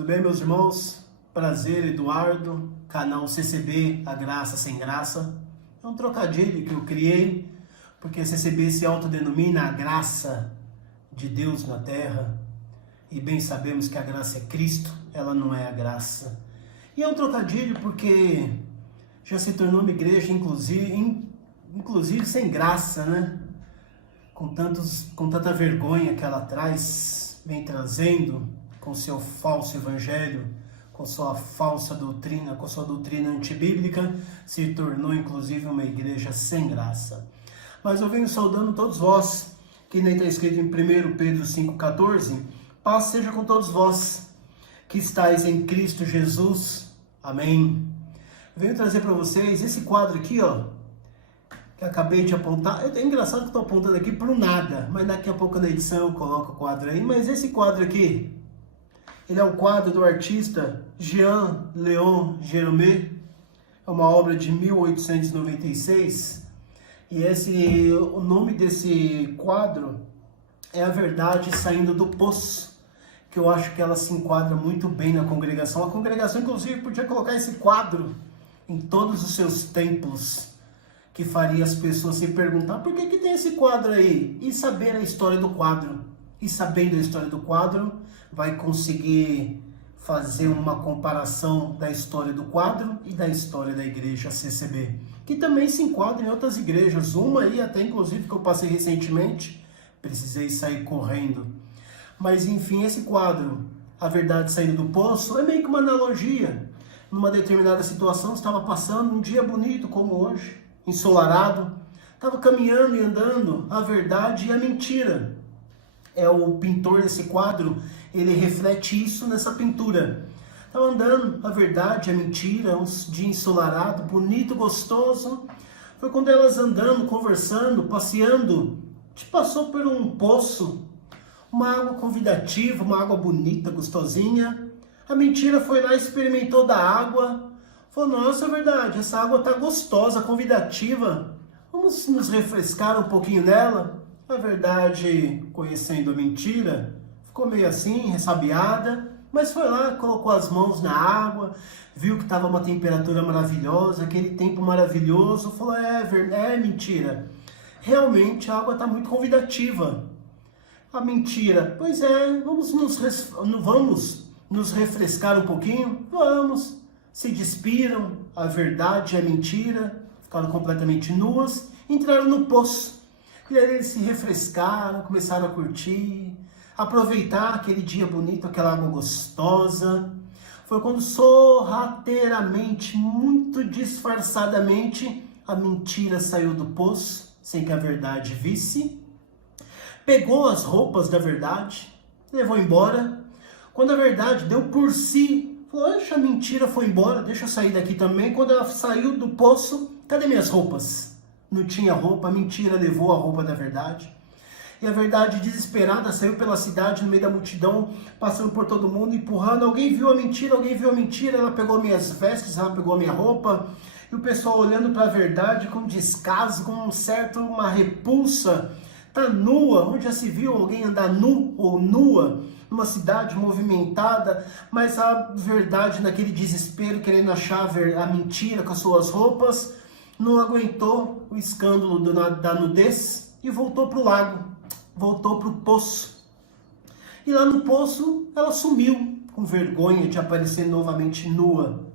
Tudo bem, meus irmãos? Prazer, Eduardo, canal CCB, A Graça Sem Graça. É um trocadilho que eu criei, porque a CCB se autodenomina a graça de Deus na Terra. E bem sabemos que a graça é Cristo, ela não é a graça. E é um trocadilho porque já se tornou uma igreja, inclusive sem graça, né? Com tanta vergonha que ela traz, vem trazendo com seu falso evangelho, com sua falsa doutrina, com sua doutrina antibíblica, se tornou inclusive uma igreja sem graça. Mas eu venho saudando todos vós, que nem está escrito em 1 Pedro 5,14, paz seja com todos vós, que estáis em Cristo Jesus. Amém. Eu venho trazer para vocês esse quadro aqui, ó, que acabei de apontar. É engraçado que estou apontando aqui para o nada, mas daqui a pouco na edição eu coloco o quadro aí. Mas esse quadro aqui, ele é o quadro do artista Jean-Léon Gérôme, é uma obra de 1896, e o nome desse quadro é A Verdade Saindo do Poço, que eu acho que ela se enquadra muito bem na congregação. A congregação, inclusive, podia colocar esse quadro em todos os seus templos, que faria as pessoas se perguntar por que tem esse quadro aí, e saber a história do quadro. E sabendo a história do quadro, vai conseguir fazer uma comparação da história do quadro e da história da igreja CCB, que também se enquadra em outras igrejas, uma aí até inclusive que eu passei recentemente, precisei sair correndo. Mas enfim, esse quadro, A Verdade Saindo do Poço, é meio que uma analogia. Numa determinada situação, estava passando um dia bonito como hoje, ensolarado, estava caminhando e andando a verdade e a mentira. É o pintor desse quadro, ele reflete isso nessa pintura. Estava andando a verdade, a mentira, um dia ensolarado, bonito, gostoso. Foi quando elas andando, conversando, passeando, passou por um poço, uma água convidativa, uma água bonita, gostosinha. A mentira foi lá, experimentou da água, falou, nossa, é verdade, essa água está gostosa, convidativa, vamos nos refrescar um pouquinho nela. A verdade, conhecendo a mentira, ficou meio assim, ressabiada, mas foi lá, colocou as mãos na água, viu que estava uma temperatura maravilhosa, aquele tempo maravilhoso, falou, é mentira, realmente a água está muito convidativa. A mentira, pois é, vamos nos refrescar um pouquinho? Vamos. Se despiram, a verdade e a mentira, ficaram completamente nuas, entraram no poço. E aí eles se refrescaram, começaram a curtir, aproveitar aquele dia bonito, aquela água gostosa. Foi quando sorrateiramente, muito disfarçadamente, a mentira saiu do poço, sem que a verdade visse. Pegou as roupas da verdade, levou embora. Quando a verdade deu por si, falou, a mentira foi embora, deixa eu sair daqui também. Quando ela saiu do poço, cadê minhas roupas? Não tinha roupa, a mentira levou a roupa da verdade. E a verdade, desesperada, saiu pela cidade, no meio da multidão, passando por todo mundo, empurrando. Alguém viu a mentira, ela pegou minhas vestes, ela pegou minha roupa. E o pessoal olhando para a verdade com descaso, com uma repulsa. Tá nua, onde já se viu alguém andar nu ou nua, numa cidade movimentada, mas a verdade, naquele desespero, querendo achar a mentira com as suas roupas, não aguentou o escândalo da nudez e voltou para o lago, voltou para o poço. E lá no poço ela sumiu, com vergonha de aparecer novamente nua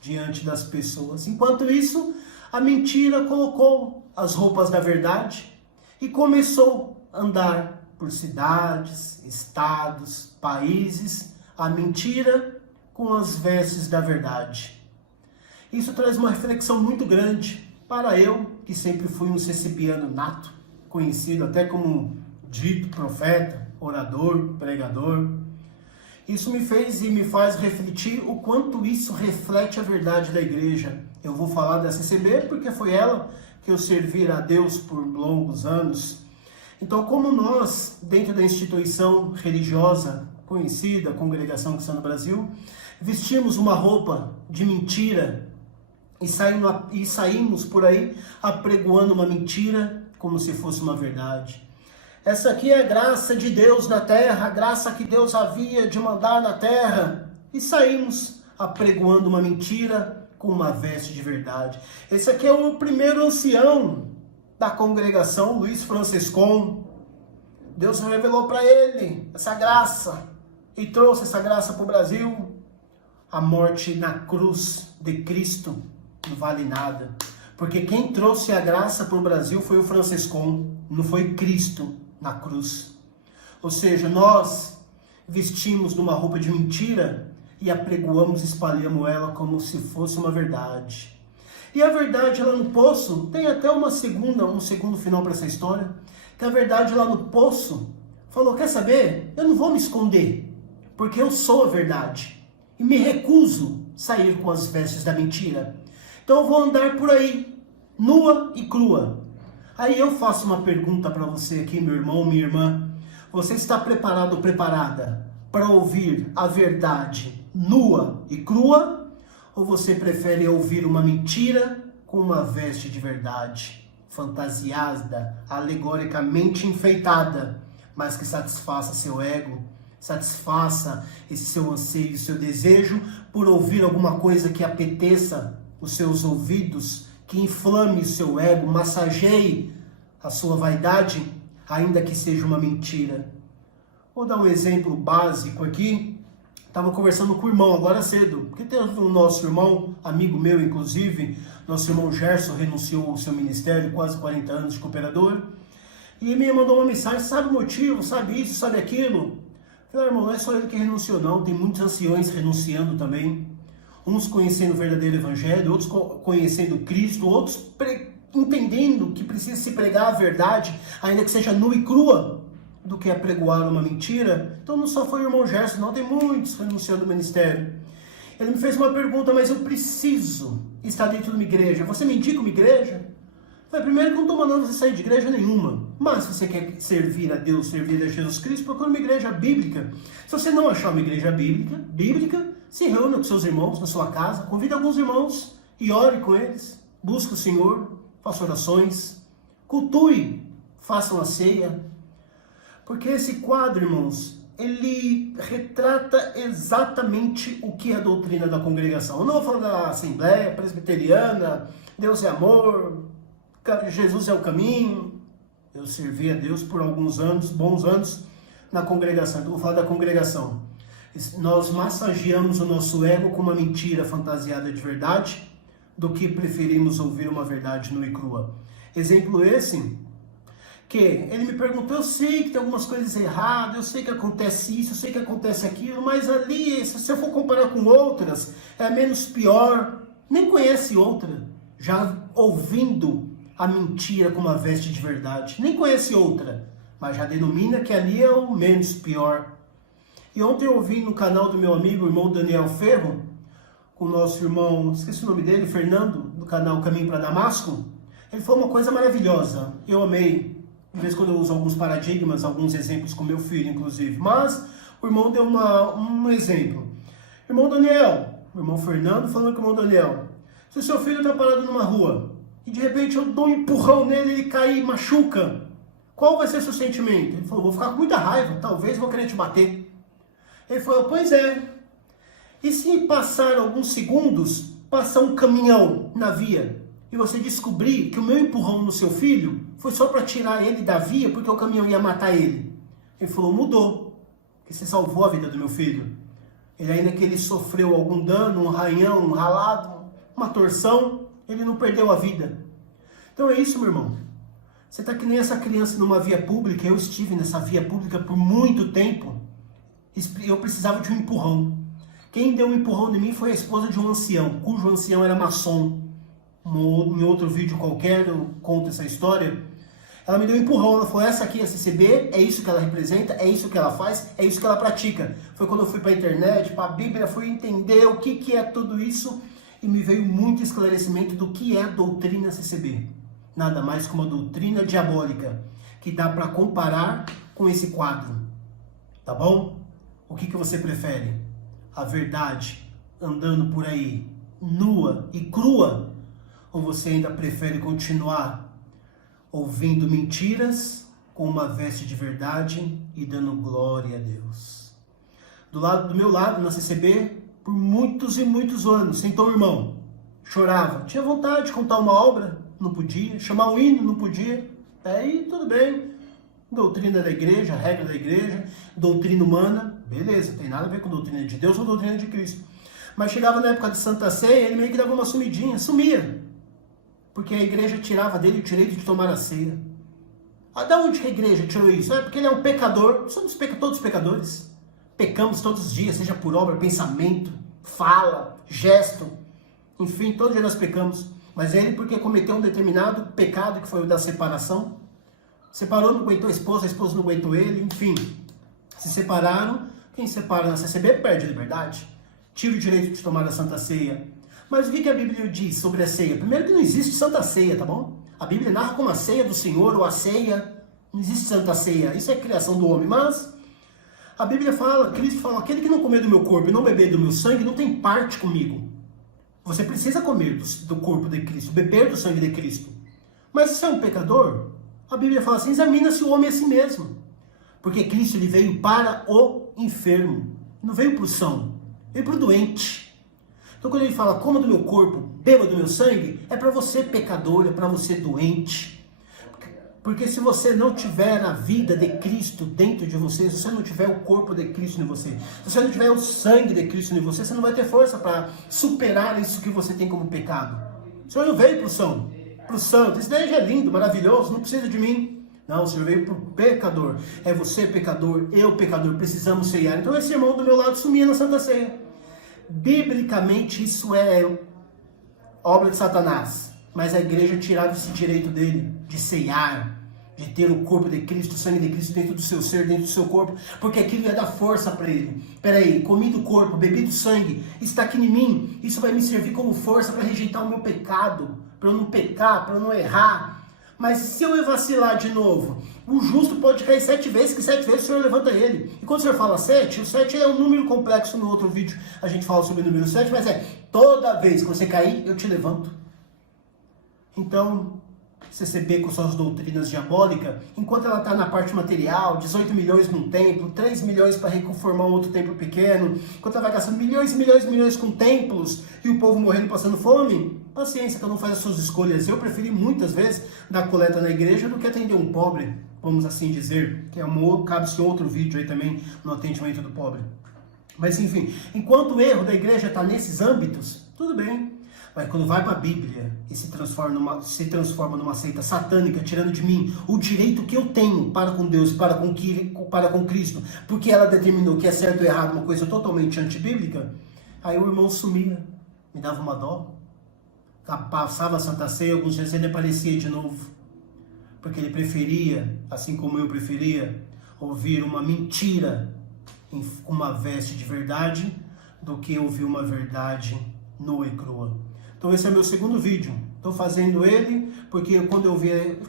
diante das pessoas. Enquanto isso, a mentira colocou as roupas da verdade e começou a andar por cidades, estados, países, a mentira com as vestes da verdade. Isso traz uma reflexão muito grande para eu, que sempre fui um CCBiano nato, conhecido até como dito profeta, orador, pregador. Isso me fez e me faz refletir o quanto isso reflete a verdade da igreja. Eu vou falar da CCB porque foi ela que eu servi a Deus por longos anos. Então, como nós, dentro da instituição religiosa conhecida, Congregação Cristã no Brasil, vestimos uma roupa de mentira e saímos por aí apregoando uma mentira como se fosse uma verdade. Essa aqui é a graça de Deus na terra, a graça que Deus havia de mandar na terra. e saímos apregoando uma mentira com uma veste de verdade. Esse aqui é o primeiro ancião da congregação, Luiz Franciscon. Deus revelou para ele essa graça e trouxe essa graça para o Brasil. A morte na cruz de Cristo não vale nada, porque quem trouxe a graça para o Brasil foi o Franciscon, não foi Cristo na cruz. Ou seja, nós vestimos numa roupa de mentira e apregoamos e espalhamos ela como se fosse uma verdade. E a verdade lá no poço tem até um segundo final para essa história, que a verdade lá no poço falou, quer saber? Eu não vou me esconder, porque eu sou a verdade. E me recuso a sair com as vestes da mentira. Então eu vou andar por aí, nua e crua. Aí eu faço uma pergunta para você aqui, meu irmão, minha irmã. Você está preparado ou preparada para ouvir a verdade nua e crua? Ou você prefere ouvir uma mentira com uma veste de verdade, fantasiada, alegoricamente enfeitada, mas que satisfaça seu ego, satisfaça esse seu anseio, seu desejo por ouvir alguma coisa que apeteça os seus ouvidos, que inflame o seu ego, massageie a sua vaidade, ainda que seja uma mentira. Vou dar um exemplo básico aqui. Estava conversando com o irmão agora cedo, porque tem o nosso irmão, amigo meu inclusive, nosso irmão Gerson renunciou ao seu ministério, quase 40 anos de cooperador, e ele me mandou uma mensagem, sabe o motivo, sabe isso, sabe aquilo? Eu falei, irmão, não é só ele que renunciou não, tem muitos anciões renunciando também, uns conhecendo o verdadeiro evangelho, outros conhecendo Cristo, outros entendendo que precisa se pregar a verdade, ainda que seja nua e crua, do que apregoar uma mentira. Então não só foi o irmão Gerson, não, tem muitos renunciando ao ministério. Ele me fez uma pergunta, mas eu preciso estar dentro de uma igreja. Você me indica uma igreja? Eu falei, primeiro que eu não estou mandando você sair de igreja nenhuma. Mas se você quer servir a Deus, servir a Jesus Cristo, procure uma igreja bíblica. Se você não achar uma igreja bíblica, se reúna com seus irmãos na sua casa, convide alguns irmãos e ore com eles. Busque o Senhor, faça orações, cultue, faça uma ceia. Porque esse quadro, irmãos, ele retrata exatamente o que é a doutrina da congregação. Eu não vou falar da Assembleia Presbiteriana, Deus é amor, Jesus é o caminho. Eu servi a Deus por alguns anos, bons anos, na congregação. Então, eu vou falar da congregação. Nós massageamos o nosso ego com uma mentira fantasiada de verdade, do que preferimos ouvir uma verdade nua e crua. Exemplo esse, que ele me perguntou, eu sei que tem algumas coisas erradas, eu sei que acontece isso, eu sei que acontece aquilo, mas ali, se eu for comparar com outras, é menos pior, nem conhece outra, já ouvindo a mentira com uma veste de verdade, nem conhece outra, mas já denomina que ali é o menos pior. E ontem eu ouvi no canal do meu amigo, o irmão Daniel Ferro, com o nosso irmão, esqueci o nome dele, Fernando, do canal Caminho para Damasco, ele falou uma coisa maravilhosa, eu amei. De vez em quando eu uso alguns paradigmas, alguns exemplos com meu filho, inclusive. Mas o irmão deu um exemplo. Irmão Daniel, o irmão Fernando falando com o irmão Daniel. Se o seu filho está parado numa rua e de repente eu dou um empurrão nele, ele cai e machuca, qual vai ser seu sentimento? Ele falou, vou ficar com muita raiva, talvez vou querer te bater. Ele falou, pois é. E se passar alguns segundos, passar um caminhão na via e você descobrir que o meu empurrão no seu filho foi só para tirar ele da via porque o caminhão ia matar ele? Ele falou, mudou, que você salvou a vida do meu filho. Ele ainda que ele sofreu algum dano, um arranhão, um ralado, uma torção, ele não perdeu a vida. Então é isso, meu irmão. Você está que nem essa criança numa via pública, eu estive nessa via pública por muito tempo, eu precisava de um empurrão. Quem deu um empurrão em mim foi a esposa de um ancião, cujo ancião era maçom. Em outro vídeo qualquer, eu conto essa história. Ela me deu um empurrão, ela falou, essa aqui é a CCB, é isso que ela representa, é isso que ela faz, é isso que ela pratica. Foi quando eu fui para a internet, para a Bíblia, fui entender o que é tudo isso e me veio muito esclarecimento do que é a doutrina CCB. Nada mais que uma doutrina diabólica, que dá para comparar com esse quadro. Tá bom? O que você prefere? A verdade andando por aí, nua e crua? Ou você ainda prefere continuar ouvindo mentiras com uma veste de verdade e dando glória a Deus? Do meu lado, na CCB, por muitos e muitos anos. Sentou o irmão, chorava. Tinha vontade de contar uma obra, não podia. Chamar um hino, não podia. Aí tudo bem. Doutrina da igreja, regra da igreja, doutrina humana, beleza, tem nada a ver com doutrina de Deus ou doutrina de Cristo. Mas chegava na época de Santa Ceia, ele meio que dava uma sumidinha, sumia. Porque a igreja tirava dele o direito de tomar a ceia. Da onde que a igreja tirou isso? Porque ele é um pecador, somos todos pecadores. Pecamos todos os dias, seja por obra, pensamento, fala, gesto, enfim, todo dia nós pecamos. Mas ele porque cometeu um determinado pecado, que foi o da separação. Separou, não aguentou a esposa não aguentou ele, enfim. Se separaram, quem separa na CCB perde a liberdade. Tira o direito de tomar a Santa Ceia. Mas o que a Bíblia diz sobre a ceia? Primeiro que não existe Santa Ceia, tá bom? A Bíblia narra como a ceia do Senhor ou a ceia. Não existe Santa Ceia. Isso é criação do homem. Mas a Bíblia fala, Cristo fala, aquele que não comer do meu corpo e não beber do meu sangue não tem parte comigo. Você precisa comer do corpo de Cristo, beber do sangue de Cristo. Mas se você é um pecador, a Bíblia fala assim, examina-se o homem a si mesmo. Porque Cristo ele veio para o enfermo. Não veio para o são, veio para o doente. Então quando ele fala, coma do meu corpo, beba do meu sangue, é para você pecador, é para você doente. Porque se você não tiver a vida de Cristo dentro de você, se você não tiver o corpo de Cristo em você, se você não tiver o sangue de Cristo em você, você não vai ter força para superar isso que você tem como pecado. O Senhor não veio para o são, para o santo. Esse daí já é lindo, maravilhoso, não precisa de mim. Não, o Senhor veio para o pecador. É você pecador, eu pecador, precisamos ceiar. Então esse irmão do meu lado sumia na Santa Ceia. Biblicamente isso é obra de Satanás. Mas a igreja tirava esse direito dele de ceiar, de ter o corpo de Cristo, o sangue de Cristo dentro do seu ser, dentro do seu corpo, porque aquilo ia dar força para ele. Peraí, comi do corpo, bebi do sangue, está aqui em mim, isso vai me servir como força para rejeitar o meu pecado, para eu não pecar, para eu não errar. Mas se eu vacilar de novo, o justo pode cair 7 vezes, que 7 vezes o Senhor levanta ele. E quando o Senhor fala 7, o 7 é um número complexo, no outro vídeo a gente fala sobre o número 7, mas toda vez que você cair, eu te levanto. Então, CCB com suas doutrinas diabólicas, enquanto ela está na parte material, 18 milhões num templo, 3 milhões para reformar um outro templo pequeno, enquanto ela vai gastando milhões e milhões e milhões com templos e o povo morrendo passando fome, paciência, cada um faz as suas escolhas. Eu preferi muitas vezes dar coleta na igreja do que atender um pobre, vamos assim dizer, que cabe-se outro vídeo aí também no atendimento do pobre. Mas enfim, enquanto o erro da igreja está nesses âmbitos, tudo bem. Mas quando vai para a Bíblia e se transforma numa seita satânica, tirando de mim o direito que eu tenho para com Deus, para com Cristo, porque ela determinou que é certo ou errado, uma coisa totalmente antibíblica, aí o irmão sumia, me dava uma dó, passava a Santa Ceia, alguns dias ele aparecia de novo, porque ele preferia, assim como eu preferia, ouvir uma mentira com uma veste de verdade, do que ouvir uma verdade nua e crua. Então esse é o meu segundo vídeo. Estou fazendo ele porque quando eu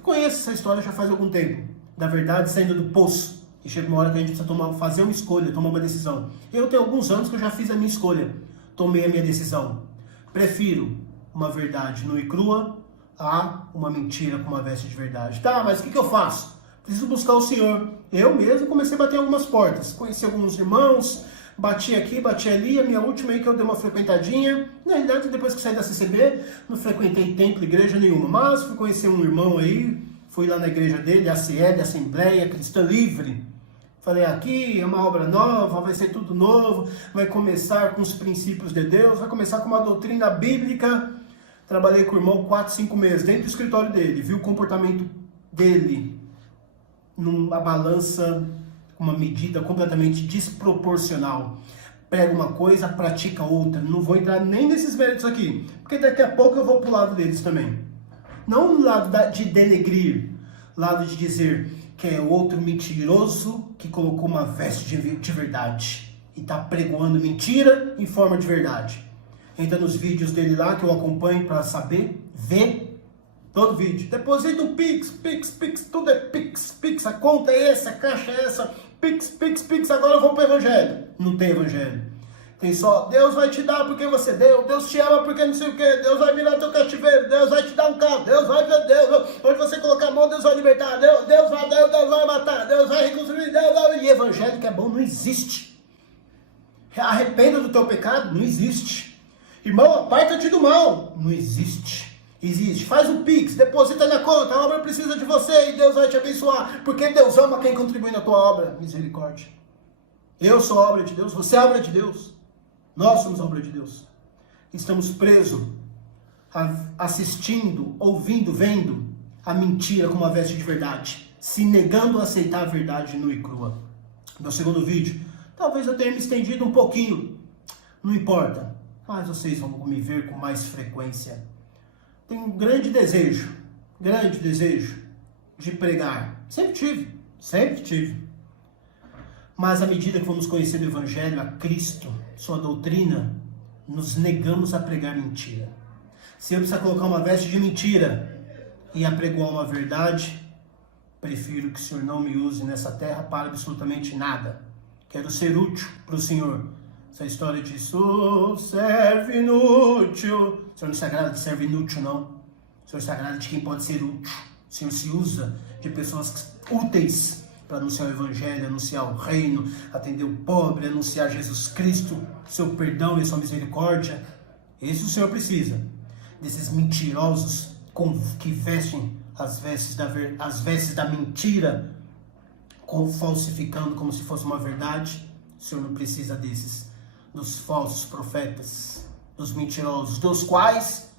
conheço essa história já faz algum tempo. Da verdade saindo do poço. E chega uma hora que a gente precisa fazer uma escolha, tomar uma decisão. Eu tenho alguns anos que eu já fiz a minha escolha. Tomei a minha decisão. Prefiro uma verdade nua e crua a uma mentira com uma veste de verdade. Tá, mas o que eu faço? Preciso buscar o Senhor. Eu mesmo comecei a bater algumas portas. Conheci alguns irmãos, bati aqui, bati ali, a minha última aí que eu dei uma frequentadinha. Na realidade, depois que saí da CCB, não frequentei templo, igreja nenhuma, mas fui conhecer um irmão aí, fui lá na igreja dele, ACL, Assembleia Cristã Livre. Falei, aqui é uma obra nova, vai ser tudo novo, vai começar com os princípios de Deus, vai começar com uma doutrina bíblica. Trabalhei com o irmão 4, 5 meses, dentro do escritório dele, vi o comportamento dele numa balança, uma medida completamente desproporcional. Prega uma coisa, pratica outra. Não vou entrar nem nesses méritos aqui, porque daqui a pouco eu vou pro lado deles também. Não no lado de denegrir, lado de dizer que é outro mentiroso que colocou uma veste de verdade e está pregoando mentira em forma de verdade. Entra nos vídeos dele lá que eu acompanho para saber, ver todo vídeo. Deposita um Pix, tudo é Pix, a conta é essa, a caixa é essa, Pix, agora eu vou para o Evangelho. Não tem Evangelho. Tem só, Deus vai te dar porque você deu, Deus te ama porque não sei o que, Deus vai virar teu cativeiro, Deus vai te dar um carro, Deus vai, onde você colocar a mão, Deus vai libertar, Deus vai matar, Deus vai reconstruir, e Evangelho que é bom não existe. Arrependa do teu pecado, não existe. Irmão, aparta-te do mal, não existe. Existe, faz um pix, deposita na conta, a obra precisa de você e Deus vai te abençoar, porque Deus ama quem contribui na tua obra. Misericórdia. Eu sou obra de Deus, você é obra de Deus, nós somos obra de Deus. Estamos presos, assistindo, ouvindo, vendo a mentira como uma veste de verdade, se negando a aceitar a verdade nua e crua. Meu segundo vídeo, talvez eu tenha me estendido um pouquinho, não importa, mas vocês vão me ver com mais frequência. Tenho um grande desejo de pregar. Sempre tive. Mas à medida que vamos conhecer o Evangelho, a Cristo, sua doutrina, nos negamos a pregar mentira. Se eu precisar colocar uma veste de mentira e apregoar uma verdade, prefiro que o Senhor não me use nessa terra para absolutamente nada. Quero ser útil para o Senhor. Essa história de servo inútil. O Senhor não se agrada de servo inútil, não. O Senhor se agrada de quem pode ser útil. O Senhor se usa de pessoas úteis para anunciar o Evangelho, anunciar o reino, atender o pobre, anunciar Jesus Cristo, seu perdão e sua misericórdia. Esse o Senhor precisa. Desses mentirosos que vestem as vestes da mentira, falsificando como se fosse uma verdade. O Senhor não precisa desses, dos falsos profetas, dos mentirosos, dos quais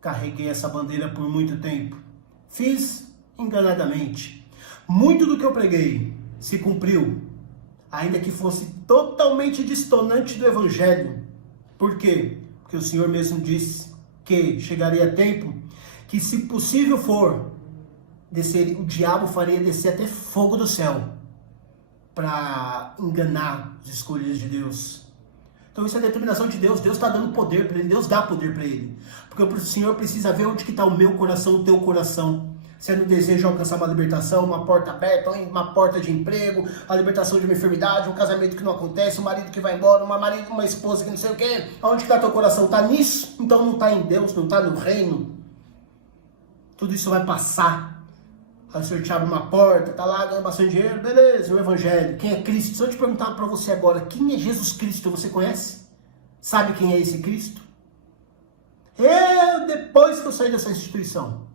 carreguei essa bandeira por muito tempo. Fiz enganadamente. Muito do que eu preguei se cumpriu, ainda que fosse totalmente dissonante do Evangelho. Por quê? Porque o Senhor mesmo disse que chegaria tempo que, se possível for, o diabo faria descer até fogo do céu para enganar os escolhidos de Deus. Então isso é a determinação de Deus. Deus está dando poder para ele, Deus dá poder para ele. Porque o Senhor precisa ver onde que está o meu coração, o teu coração. Se é no desejo de alcançar uma libertação, uma porta aberta, uma porta de emprego, a libertação de uma enfermidade, um casamento que não acontece, um marido que vai embora, uma esposa que não sei o quê. Onde está teu coração? Está nisso? Então não está em Deus, não está no reino. Tudo isso vai passar. Aí o Senhor te abre uma porta, está lá ganhando bastante dinheiro, beleza, o Evangelho. Quem é Cristo? Se eu te perguntar para você agora, quem é Jesus Cristo? Você conhece? Sabe quem é esse Cristo? Depois que eu saí dessa instituição,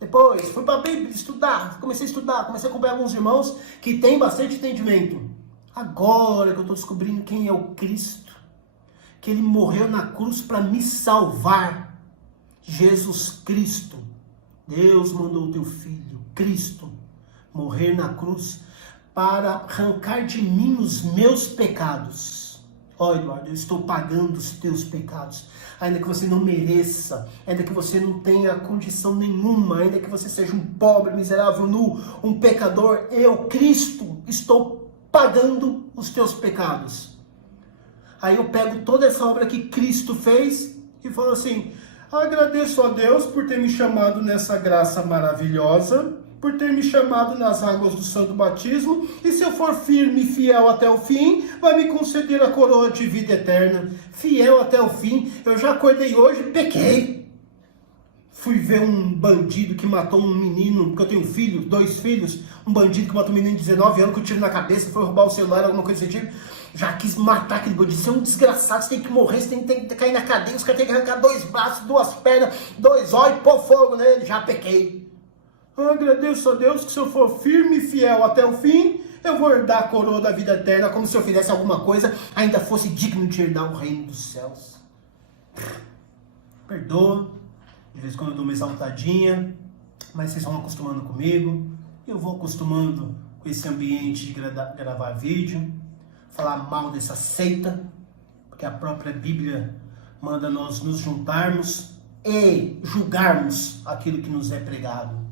depois fui para a Bíblia estudar, comecei a acompanhar alguns irmãos que têm bastante entendimento. Agora que eu estou descobrindo quem é o Cristo, que Ele morreu na cruz para me salvar. Jesus Cristo, Deus mandou o teu Filho, Cristo, morrer na cruz para arrancar de mim os meus pecados. Ó, Eduardo, eu estou pagando os teus pecados. Ainda que você não mereça, ainda que você não tenha condição nenhuma, ainda que você seja um pobre, miserável, nu, um pecador, eu, Cristo, estou pagando os teus pecados. Aí eu pego toda essa obra que Cristo fez e falo assim: agradeço a Deus por ter me chamado nessa graça maravilhosa, por ter me chamado nas águas do santo batismo, e se eu for firme e fiel até o fim, vai me conceder a coroa de vida eterna. Fiel até o fim. Eu já acordei hoje, pequei. Fui ver um bandido que matou um menino, porque eu tenho dois filhos, um bandido que matou um menino de 19 anos, com um tiro na cabeça, foi roubar o celular, alguma coisa desse tipo. Já quis matar aquele bandido. Você é um desgraçado, você tem que morrer, você tem que cair na cadeia, os caras têm que arrancar 2 braços, 2 pernas, 2 olhos e pôr fogo nele. Já pequei. Eu agradeço a Deus que, se eu for firme e fiel até o fim, eu vou herdar a coroa da vida eterna, como se eu fizesse alguma coisa, ainda fosse digno de herdar o reino dos céus. Perdoa, de vez em quando eu dou uma exaltadinha, mas vocês vão acostumando comigo, eu vou acostumando com esse ambiente de gravar vídeo, falar mal dessa seita, porque a própria Bíblia manda nós nos juntarmos e julgarmos aquilo que nos é pregado.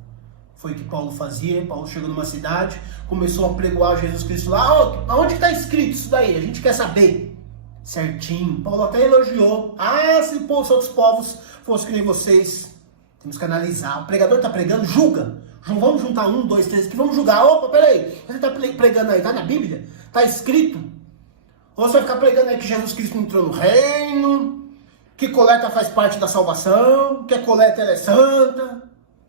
Foi o que Paulo fazia. Paulo chegou numa cidade, começou a pregoar Jesus Cristo lá. Onde está escrito isso daí? A gente quer saber. Certinho. Paulo até elogiou. Se os outros povos fossem que nem vocês. Temos que analisar. O pregador está pregando, julga. Vamos juntar 1, 2, 3 aqui, vamos julgar. Opa, peraí. Você está pregando aí, está na Bíblia? Está escrito? Ou você vai ficar pregando aí que Jesus Cristo entrou no reino, que coleta faz parte da salvação, que a coleta ela é santa,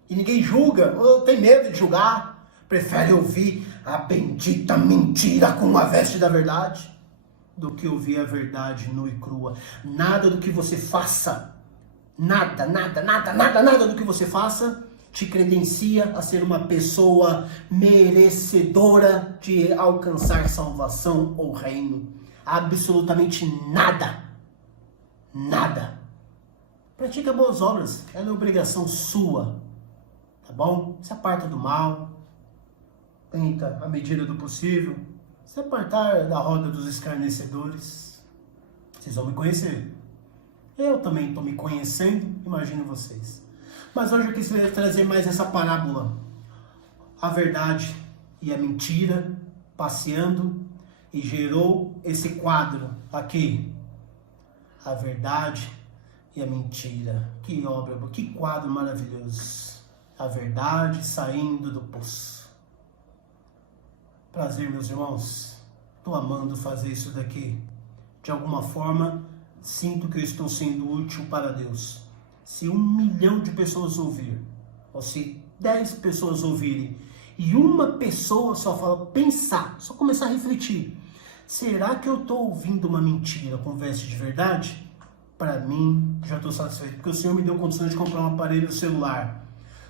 e ninguém julga, ou tem medo de julgar, prefere ouvir a bendita mentira com a veste da verdade. do que ouvir a verdade nua e crua. Nada do que você faça, nada do que você faça te credencia a ser uma pessoa merecedora de alcançar salvação ou reino. Absolutamente nada. Nada. Pratica boas obras. É uma obrigação sua. Tá bom? Se aparta do mal. Tenta, à medida do possível, se apartar da roda dos escarnecedores. Vocês vão me conhecer. Eu também estou me conhecendo, imagino vocês. Mas hoje eu quis trazer mais essa parábola. A verdade e a mentira passeando, e gerou esse quadro aqui. A verdade e a mentira. Que obra, que quadro maravilhoso. A verdade saindo do poço. Prazer, meus irmãos. Estou amando fazer isso daqui. De alguma forma, sinto que eu estou sendo útil para Deus. Se 1 milhão de pessoas ouvir, ou se 10 pessoas ouvirem, e uma pessoa só fala, pensar, só começar a refletir, será que eu estou ouvindo uma mentira com veste de verdade? Para mim, já estou satisfeito, porque o Senhor me deu condições de comprar um aparelho celular,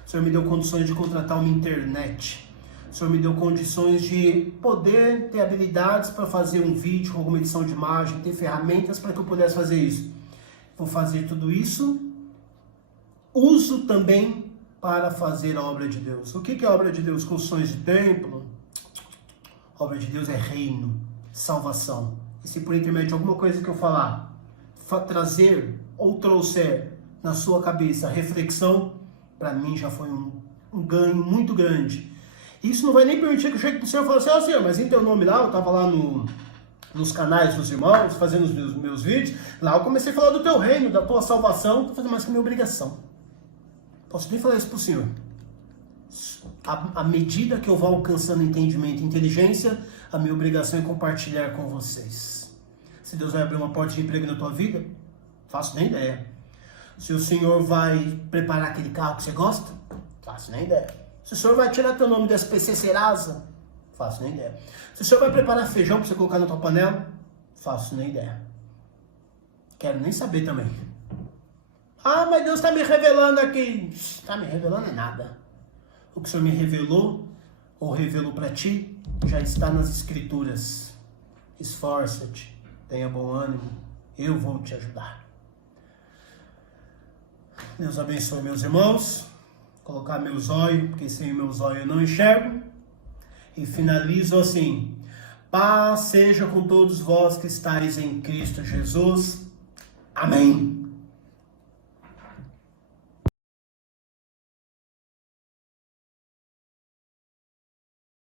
o Senhor me deu condições de contratar uma internet, o Senhor me deu condições de poder ter habilidades para fazer um vídeo com alguma edição de imagem, ter ferramentas para que eu pudesse fazer isso. Vou fazer tudo isso, uso também para fazer a obra de Deus. O que é a obra de Deus? Construções de templo? A obra de Deus é reino, salvação. E se por intermédio de alguma coisa que eu falar, trazer ou trouxer na sua cabeça reflexão, para mim já foi um ganho muito grande. Isso não vai nem permitir que eu chegue para o Senhor e fale assim, ó Senhor, mas em teu nome lá, eu estava lá nos canais dos irmãos, fazendo os meus vídeos, lá eu comecei a falar do teu reino, da tua salvação, estou fazendo mais que a minha obrigação. Posso nem falar isso para o Senhor. À medida que eu vou alcançando entendimento e inteligência, a minha obrigação é compartilhar com vocês. Se Deus vai abrir uma porta de emprego na tua vida, faço nem ideia. Se o Senhor vai preparar aquele carro que você gosta, faço nem ideia. Se o Senhor vai tirar teu nome do SPC Serasa, faço nem ideia. Se o Senhor vai preparar feijão para você colocar na tua panela, faço nem ideia. Quero nem saber também. Ah, mas Deus está me revelando aqui. Está me revelando nada. O que o Senhor me revelou, ou revelou para ti, já está nas Escrituras. Esforça-te, tenha bom ânimo, eu vou te ajudar. Deus abençoe meus irmãos. Colocar meu zóio, porque sem meu zóio eu não enxergo. E finalizo assim. Paz seja com todos vós que estáis em Cristo Jesus. Amém.